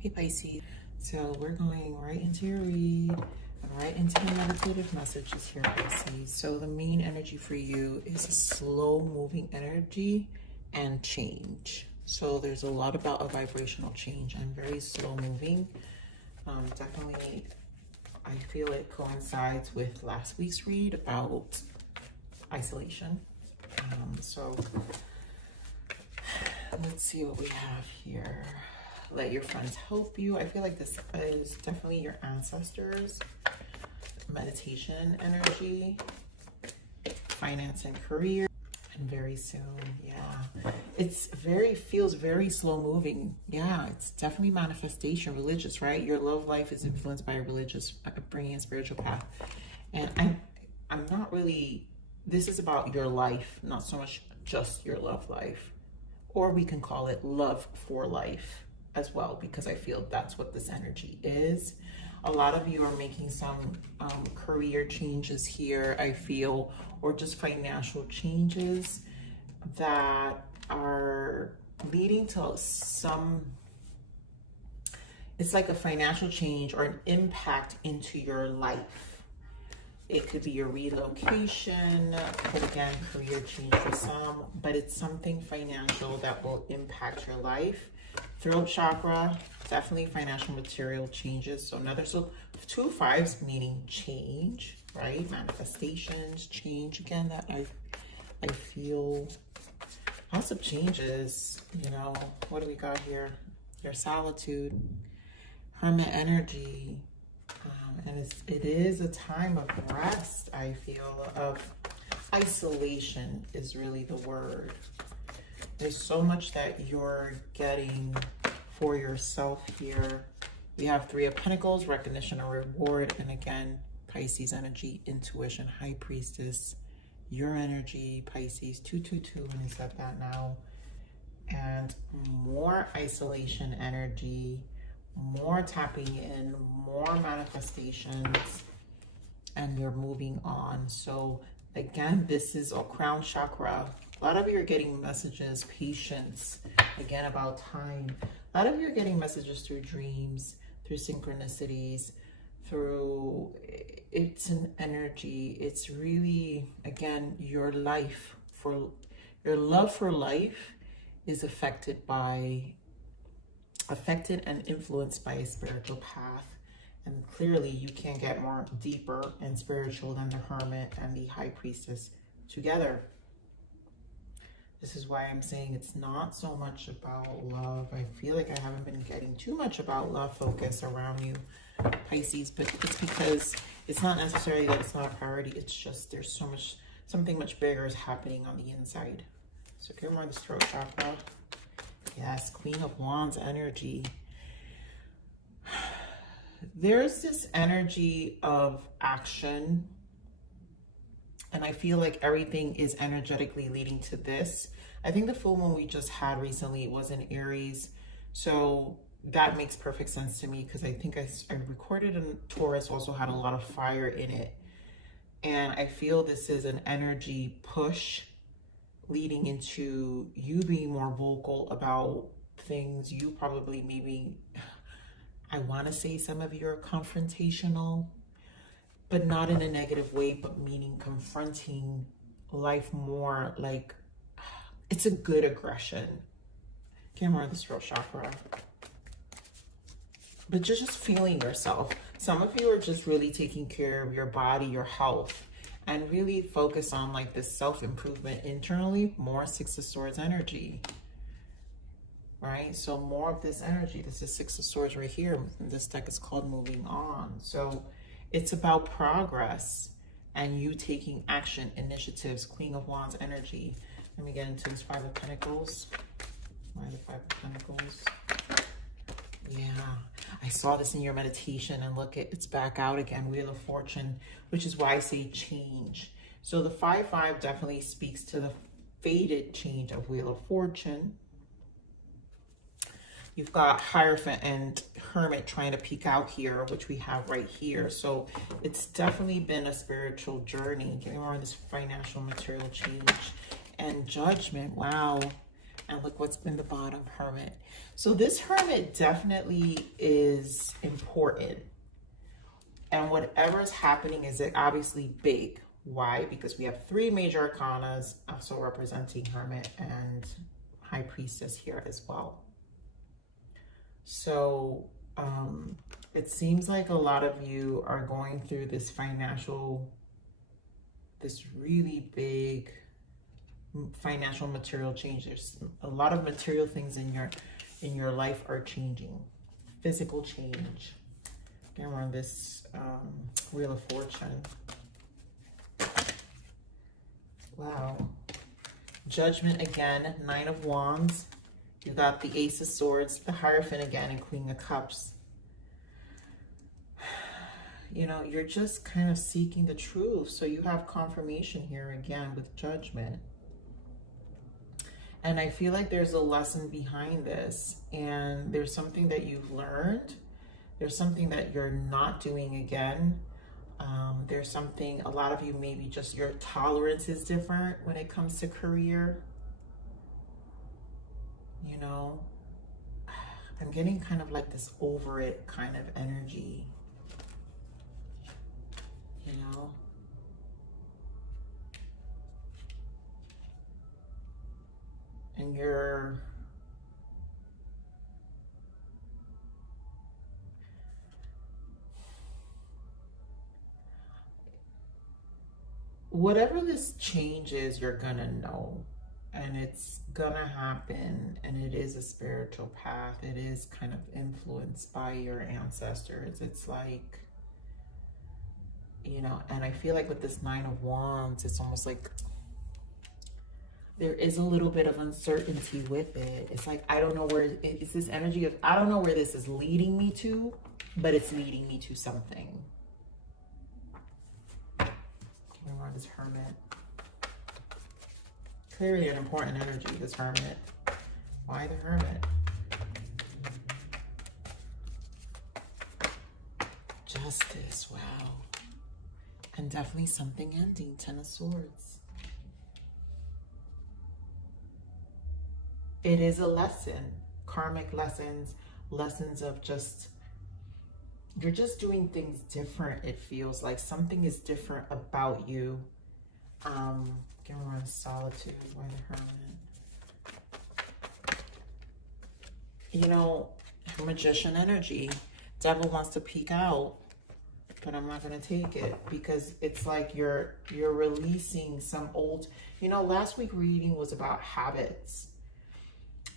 Hey Pisces, so we're going right into your read and right into the meditative messages here, Pisces. So the main energy for you is a slow moving energy and change. So there's a lot about a vibrational change. I'm very slow moving. Definitely, I feel it coincides with last week's read about isolation. So let's see what we have here. Let your friends help you. I feel like this is definitely your ancestors. Meditation energy, finance and career, and very soon, yeah. Feels very slow moving. Yeah, it's definitely manifestation, religious, right? Your love life is influenced by a religious upbringing and spiritual path. And I'm not really, this is about your life, not so much just your love life. Or we can call it love for life as well, because I feel that's what this energy is. A lot of you are making some career changes here, I feel, or just financial changes that are leading to some, it's like a financial change or an impact into your life. It could be a relocation, but again, career change for some, but it's something financial that will impact your life. Throat chakra, definitely financial material changes. So 2 5s meaning change, right? Manifestations, change again, that I feel lots of changes, you know. What do we got here? Your solitude, hermit energy. And it is a time of rest, I feel, of isolation is really the word. There's so much that you're getting for yourself here. We have 3 of Pentacles, recognition or reward. And again, Pisces energy, intuition, High Priestess, your energy, Pisces, 222, when I said that now. And more isolation energy, more tapping in, more manifestations, and you're moving on. So again, this is a crown chakra. A lot of you are getting messages, patience, again, about time. A lot of you are getting messages through dreams, through synchronicities, through, it's an energy. It's really, again, your life, for your love for life is affected and influenced by a spiritual path. And clearly you can't get more deeper and spiritual than the Hermit and the High Priestess together. This is why I'm saying it's not so much about love. I feel like I haven't been getting too much about love focus around you, Pisces, but it's because it's not necessarily that it's not a priority. It's just there's so much, something much bigger is happening on the inside. So give more this throat chakra. Yes, Queen of Wands energy. There's this energy of action, and I feel like everything is energetically leading to this. I think the full moon we just had recently was in Aries, so that makes perfect sense to me, because I think I recorded in Taurus, also had a lot of fire in it. And I feel this is an energy push leading into you being more vocal about things. You probably, maybe, I want to say some of you are confrontational, but not in a negative way, but meaning confronting life more, like it's a good aggression. Get more of this throat chakra. But you're just feeling yourself. Some of you are just really taking care of your body, your health, and really focus on like this self-improvement internally, more 6 of Swords energy, right? So more of this energy. This is 6 of Swords right here. This deck is called Moving On. So it's about progress and you taking action, initiatives, Queen of Wands energy. Let me get into this 5 of Pentacles. Why the 5 of Pentacles? Yeah, I saw this in your meditation, and look, it's back out again, Wheel of Fortune, which is why I say change. So the 5-5 definitely speaks to the faded change of Wheel of Fortune. You've got Hierophant and Hermit trying to peek out here, which we have right here. So it's definitely been a spiritual journey, getting more on this financial material change and Judgment. Wow. And look what's in the bottom, Hermit. So this Hermit definitely is important. And whatever is happening is obviously big. Why? Because we have 3 major arcanas also representing Hermit and High Priestess here as well. So it seems like a lot of you are going through this really big financial material change. There's a lot of material things in your life are changing. Physical change. Again, we're on this Wheel of Fortune. Wow. Judgment again, 9 of Wands. You got the Ace of Swords, the Hierophant again, and Queen of Cups. You know, you're just kind of seeking the truth. So you have confirmation here again with Judgment. And I feel like there's a lesson behind this. And there's something that you've learned. There's something that you're not doing again. There's something, a lot of you maybe just your tolerance is different when it comes to career. You know, I'm getting kind of like this over it kind of energy. You know? And you're... whatever this change is, you're gonna know. And it's gonna happen. And it is a spiritual path. It is kind of influenced by your ancestors. It's like, you know, and I feel like with this 9 of Wands, it's almost like there is a little bit of uncertainty with it. It's like, I don't know where, it's this energy of, I don't know where this is leading me to, but it's leading me to something. Around this Hermit. Clearly an important energy, this Hermit. Why the Hermit? Justice, wow. And definitely something ending, 10 of Swords. It is a lesson, karmic lessons, lessons of just, you're just doing things different. It feels like something is different about you. Again, we're on Solitude. Why the Hermit? You know, Magician energy. Devil wants to peek out, but I'm not going to take it because it's like you're releasing some old, you know, last week reading was about habits.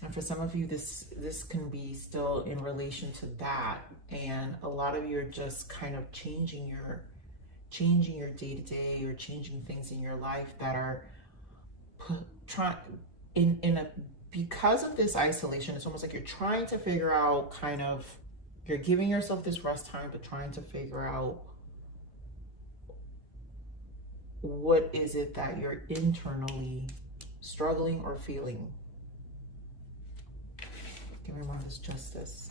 And for some of you, this can be still in relation to that. And a lot of you are just kind of changing your day-to-day or changing things in your life that are because of this isolation. It's almost like you're trying to figure out kind of, you're giving yourself this rest time, but trying to figure out what is it that you're internally struggling or feeling. Give me more of this Justice.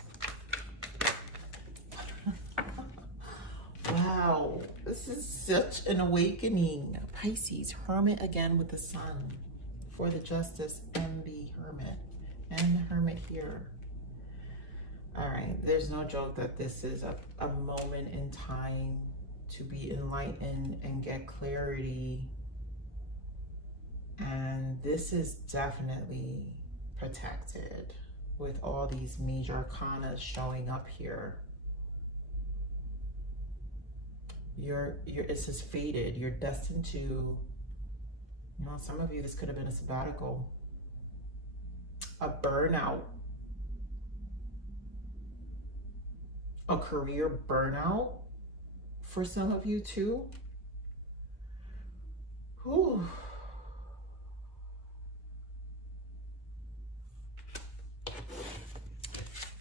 Wow, this is such an awakening. Pisces, Hermit again with the Sun for the Justice and the Hermit. And the Hermit here. All right, there's no joke that this is a moment in time to be enlightened and get clarity. And this is definitely protected with all these major arcana showing up here. It's just fated. You're destined to, you know, some of you, this could have been a sabbatical, a burnout, a career burnout for some of you too. Whew.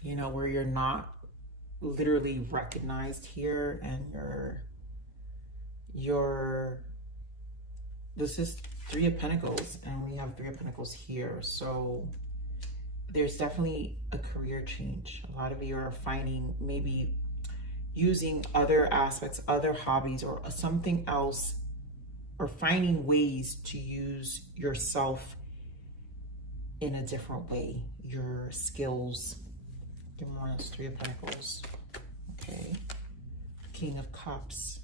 You know, where you're not literally recognized here, and this is 3 of Pentacles, and we have 3 of Pentacles here. So there's definitely a career change. A lot of you are finding, maybe using other aspects, other hobbies or something else, or finding ways to use yourself in a different way. Your skills. Give more on 3 of Pentacles. Okay. King of Cups.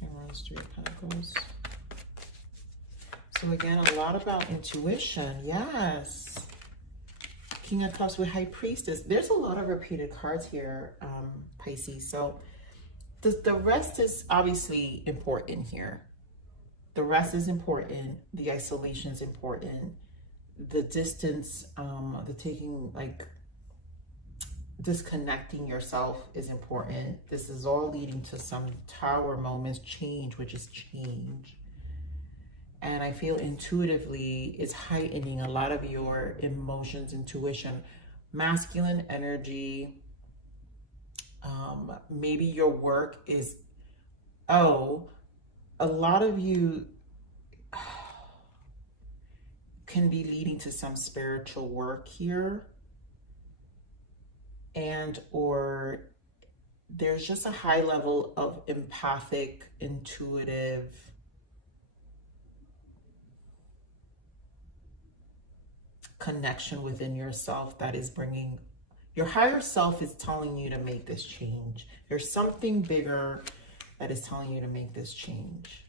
And we're on 3 of Pentacles. So again, a lot about intuition. Yes. King of Cups with High Priestess. There's a lot of repeated cards here, Pisces. So the rest is obviously important here. The rest is important. The isolation is important. The distance, the taking, like, disconnecting yourself is important. This is all leading to some Tower moments, change, which is change. And I feel intuitively it's heightening a lot of your emotions, intuition, masculine energy. Maybe your work is, a lot of you can be leading to some spiritual work here. And or there's just a high level of empathic, intuitive connection within yourself that is bringing, your higher self is telling you to make this change. There's something bigger that is telling you to make this change.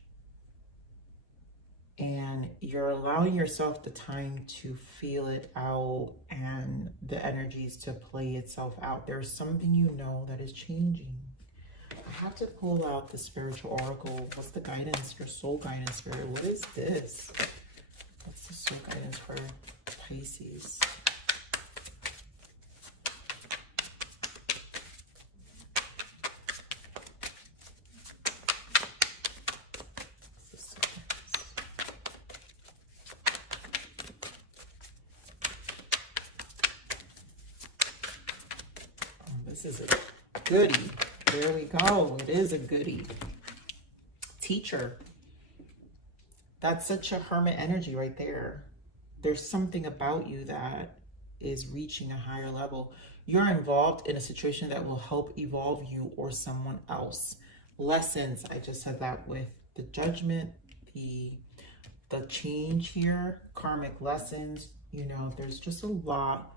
And you're allowing yourself the time to feel it out and the energies to play itself out. There's something you know that is changing. I have to pull out the spiritual oracle. What's the guidance? Your soul guidance, Spirit. What is this? What's the soul guidance for Pisces? This is a goodie. There we go. It is a goodie. Teacher. That's such a hermit energy right there. There's something about you that is reaching a higher level. You're involved in a situation that will help evolve you or someone else. Lessons. I just said that with the judgment, the change here, karmic lessons. You know, there's just a lot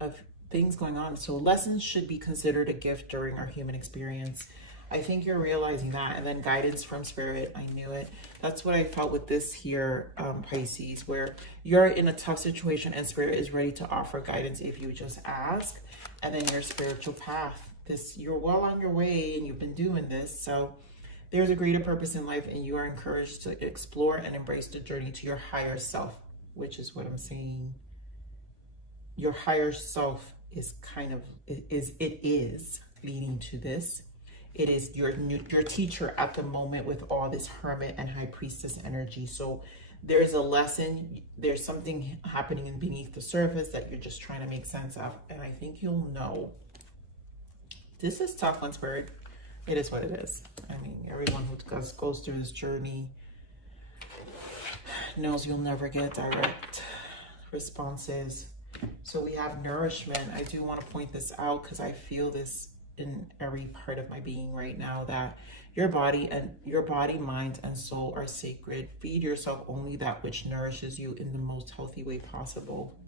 of things going on. So lessons should be considered a gift during our human experience. I think you're realizing that. And then guidance from Spirit. I knew it. That's what I felt with this here, Pisces, where you're in a tough situation and Spirit is ready to offer guidance if you just ask. And then your spiritual path. You're well on your way and you've been doing this. So there's a greater purpose in life and you are encouraged to explore and embrace the journey to your higher self, which is what I'm saying. Your higher self is leading to this. It is your teacher at the moment with all this Hermit and High Priestess energy. So there's a lesson, there's something happening beneath the surface that you're just trying to make sense of. And I think you'll know. This is tough one, Spirit. It is what it is. I mean, everyone who goes through this journey knows you'll never get direct responses. So we have nourishment. I do want to point this out because I feel this in every part of my being right now, that your body, mind, and soul are sacred. Feed yourself only that which nourishes you in the most healthy way possible.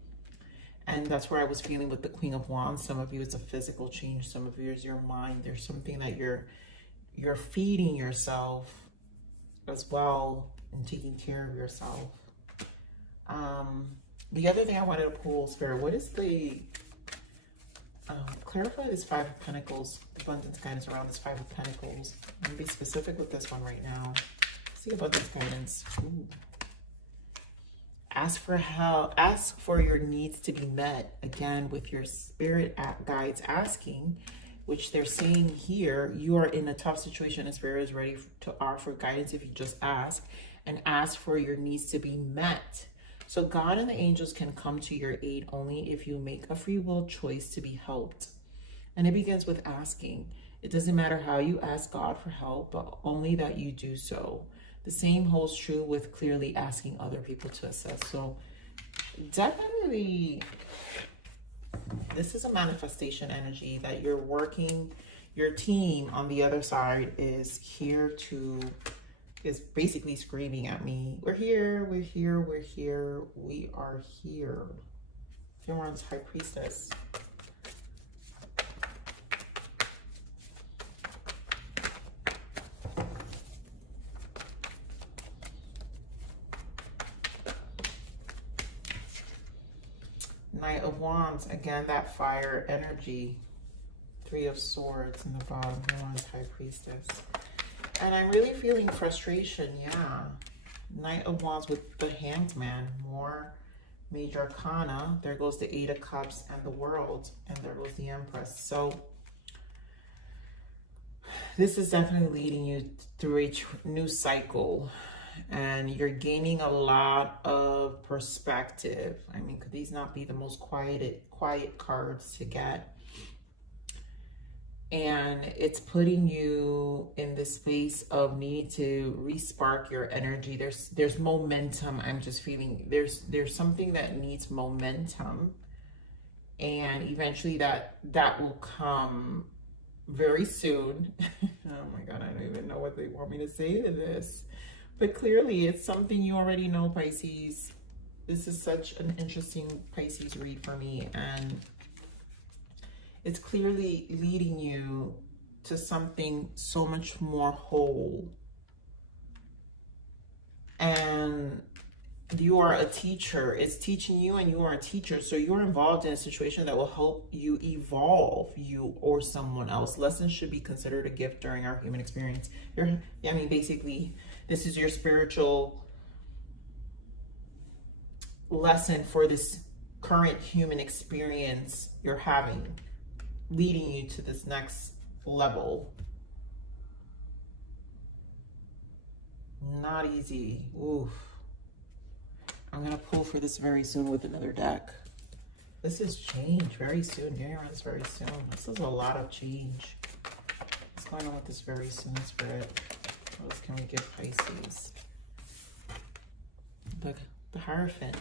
And that's where I was feeling with the Queen of Wands. Some of you, it's a physical change. Some of you is your mind. There's something that you're feeding yourself as well and taking care of yourself. The other thing I wanted to pull, Spirit, what is the, clarify this Five of Pentacles, abundance guidance around this Five of Pentacles. I'm going to be specific with this one right now. See abundance guidance. Ooh. Ask for help. Ask for your needs to be met. Again, with your spirit guides asking, which they're saying here, you are in a tough situation and Spirit is ready to offer guidance if you just ask. And ask for your needs to be met. So God and the angels can come to your aid only if you make a free will choice to be helped. And it begins with asking. It doesn't matter how you ask God for help, but only that you do so. The same holds true with clearly asking other people to assist. So definitely, this is a manifestation energy that you're working. Your team on the other side is here to is basically screaming at me, we're here, we're here, we're here, we are here. Here on High Priestess. Knight of Wands, again, that fire energy. Three of Swords in the bottom, here on High Priestess. And I'm really feeling frustration, yeah. Knight of Wands with the Hanged Man, more Major Arcana. There goes the Eight of Cups and the World, and there goes the Empress. So this is definitely leading you through a new cycle, and you're gaining a lot of perspective. I mean, could these not be the most quiet cards to get? And it's putting you in the space of needing to respark your energy. There's momentum. I'm just feeling there's something that needs momentum, and eventually that will come very soon. Oh my God, I don't even know what they want me to say to this, but clearly it's something you already know, Pisces. This is such an interesting Pisces read for me, and it's clearly leading you to something so much more whole. And you are a teacher. It's teaching you, and you are a teacher. So you're involved in a situation that will help you evolve, you or someone else. Lessons should be considered a gift during our human experience. I mean, basically, this is your spiritual lesson for this current human experience you're having, leading you to this next level. Not easy. Oof. I'm going to pull for this very soon with another deck. This is change very soon. Getting around this very soon. This is a lot of change. What's going on with this very soon, Spirit? What else can we give Pisces? The Hierophant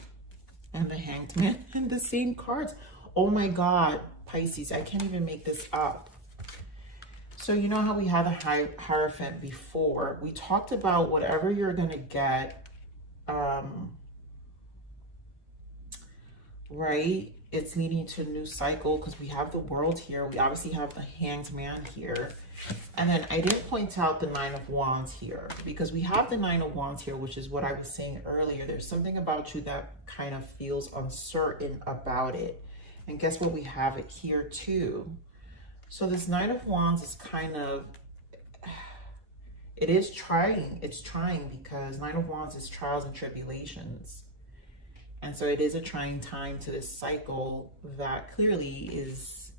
and the Hanged Man and the same cards. Oh my God, Pisces, I can't even make this up. So you know how we had the Hierophant before? We talked about whatever you're going to get, right? It's leading to a new cycle because we have the World here. We obviously have the Hanged Man here. And then I didn't point out the Nine of Wands here because we have the Nine of Wands here, which is what I was saying earlier. There's something about you that kind of feels uncertain about it. And guess what? We have it here too. So this Nine of Wands is kind of, it is trying. It's trying because Nine of Wands is trials and tribulations. And so it is a trying time to this cycle that clearly is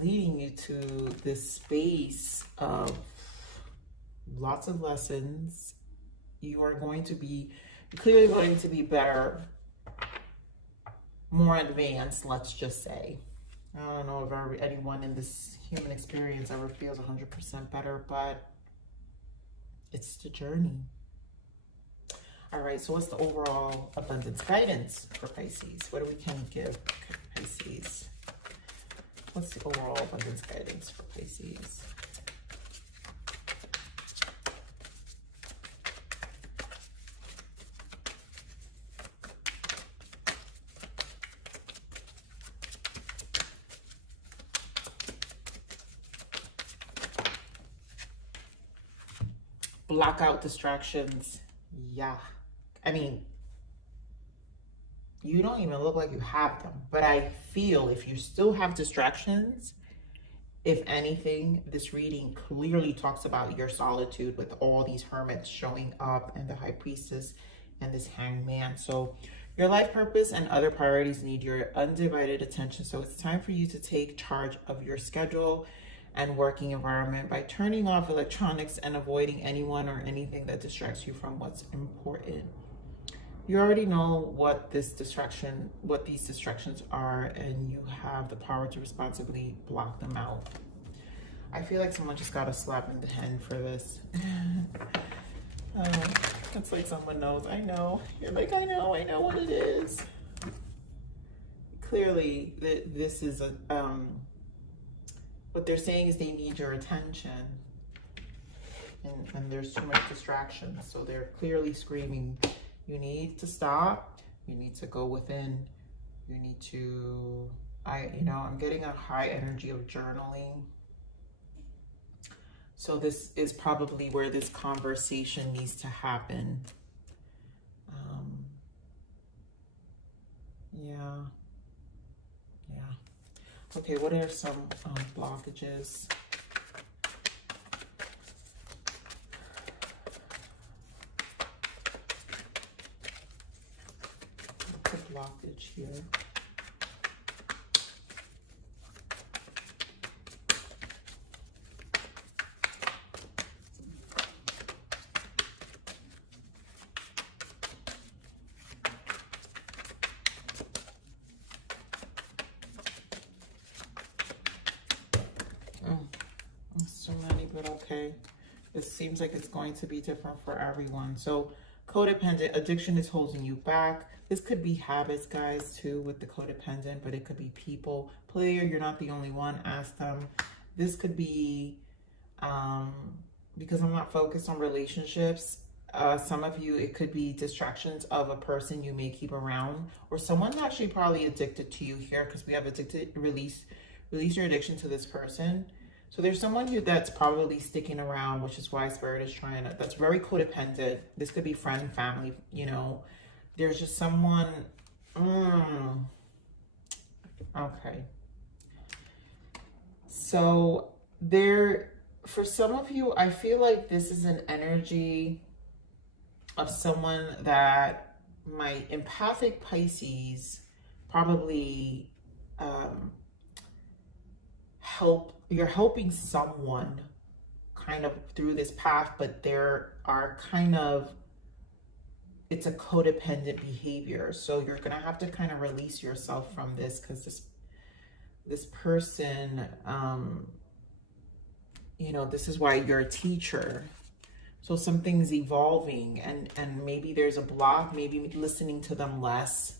leading you to this space of lots of lessons. You are going to be clearly going to be better, more advanced, let's just say. I don't know if anyone in this human experience ever feels 100% better, but it's the journey. All right, so what's the overall abundance guidance for Pisces? What can we give Pisces? What's the overall abundance guidance for Pisces? Block out distractions. Yeah. I mean, you don't even look like you have them, but I feel if you still have distractions, if anything, this reading clearly talks about your solitude with all these hermits showing up and the High Priestess and this Hanged Man. So your life purpose and other priorities need your undivided attention. So it's time for you to take charge of your schedule and working environment by turning off electronics and avoiding anyone or anything that distracts you from what's important. You already know what these distractions are, and you have the power to responsibly block them out. I feel like someone just got a slap in the hand for this. It's like someone knows. I know. You're like, I know what it is. Clearly, this is what they're saying is they need your attention. and there's too much distraction. So they're clearly screaming, you need to stop, you need to go within, you need to, I'm getting a high energy of journaling. So this is probably where this conversation needs to happen. Yeah. Okay, what are some blockages? What's a blockage here? So many, but okay. It seems like it's going to be different for everyone. So codependent, addiction is holding you back. This could be habits, guys, too, with the codependent, but it could be people. Player, you're not the only one. Ask them. This could be, because I'm not focused on relationships, some of you, it could be distractions of a person you may keep around, or someone actually probably addicted to you here, because we have addicted, release your addiction to this person. So there's someone that's probably sticking around, which is why Spirit is trying to, that's very codependent. This could be friend, family, there's just someone, okay. So for some of you, I feel like this is an energy of someone that my empathic Pisces probably you're helping someone kind of through this path, but there are it's a codependent behavior. So you're going to have to kind of release yourself from this, because this person, this is why you're a teacher. So something's evolving, and maybe there's a block, maybe listening to them less.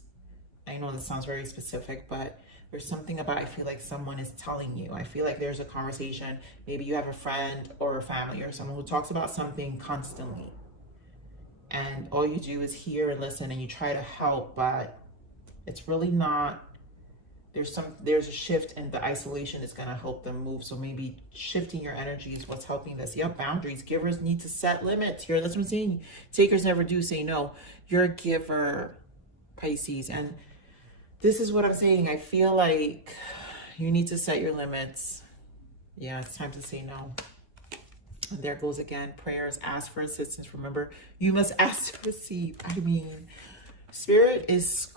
I know this sounds very specific, but there's something about, I feel like someone is telling you. I feel like there's a conversation. Maybe you have a friend or a family or someone who talks about something constantly, and all you do is hear and listen, and you try to help, but it's really not. There's a shift, and the isolation is going to help them move. So maybe shifting your energy is what's helping this. Yep, boundaries. Givers need to set limits here. That's what I'm saying. Takers never do say no. You're a giver, Pisces, and this is what I'm saying. I feel like you need to set your limits. Yeah, it's time to say no. And there goes again. Prayers, ask for assistance. Remember, you must ask to receive. I mean, Spirit is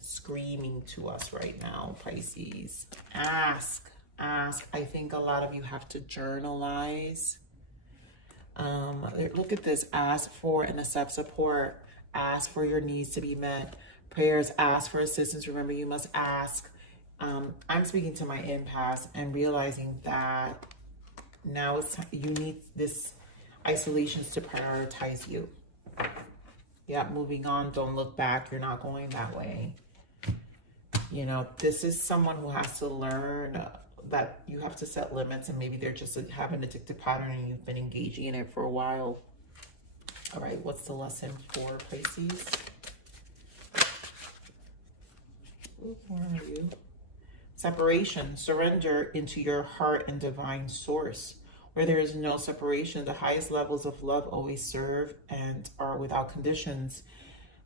screaming to us right now, Pisces. Ask. I think a lot of you have to journalize. Look at this. Ask for and accept support. Ask for your needs to be met. Prayers, ask for assistance. Remember, you must ask. I'm speaking to my empath and realizing that now you need this isolations to prioritize you. Yeah, moving on. Don't look back. You're not going that way. This is someone who has to learn that you have to set limits, and maybe they're just have an addictive pattern and you've been engaging in it for a while. All right, what's the lesson for Pisces? Where are you? Separation. Surrender into your heart and divine source. Where there is no separation, the highest levels of love always serve and are without conditions.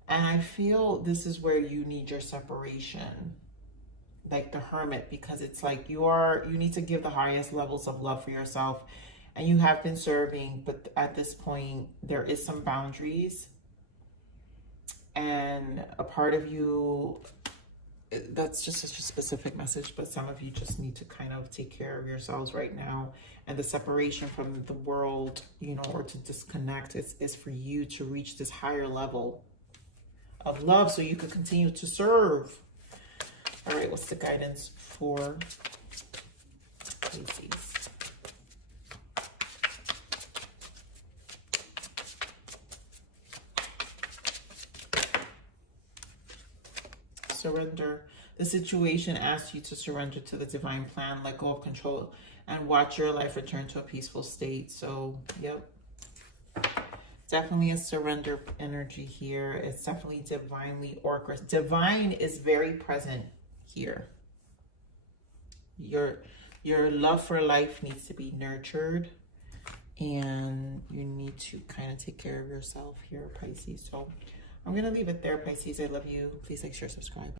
And I feel this is where you need your separation, like the hermit, because it's like you need to give the highest levels of love for yourself, and you have been serving, but at this point there is some boundaries, and a part of you, that's just such a specific message, but some of you just need to kind of take care of yourselves right now. And the separation from the world, or to disconnect is for you to reach this higher level of love so you can continue to serve. All right, what's the guidance for Pisces? Surrender. The situation asks you to surrender to the divine plan, let go of control, and watch your life return to a peaceful state. So, yep. Definitely a surrender energy here. It's definitely divinely orchestrated. Divine is very present here. Your love for life needs to be nurtured, and you need to kind of take care of yourself here, Pisces. So I'm going to leave it there, Pisces. I love you. Please like, share, subscribe.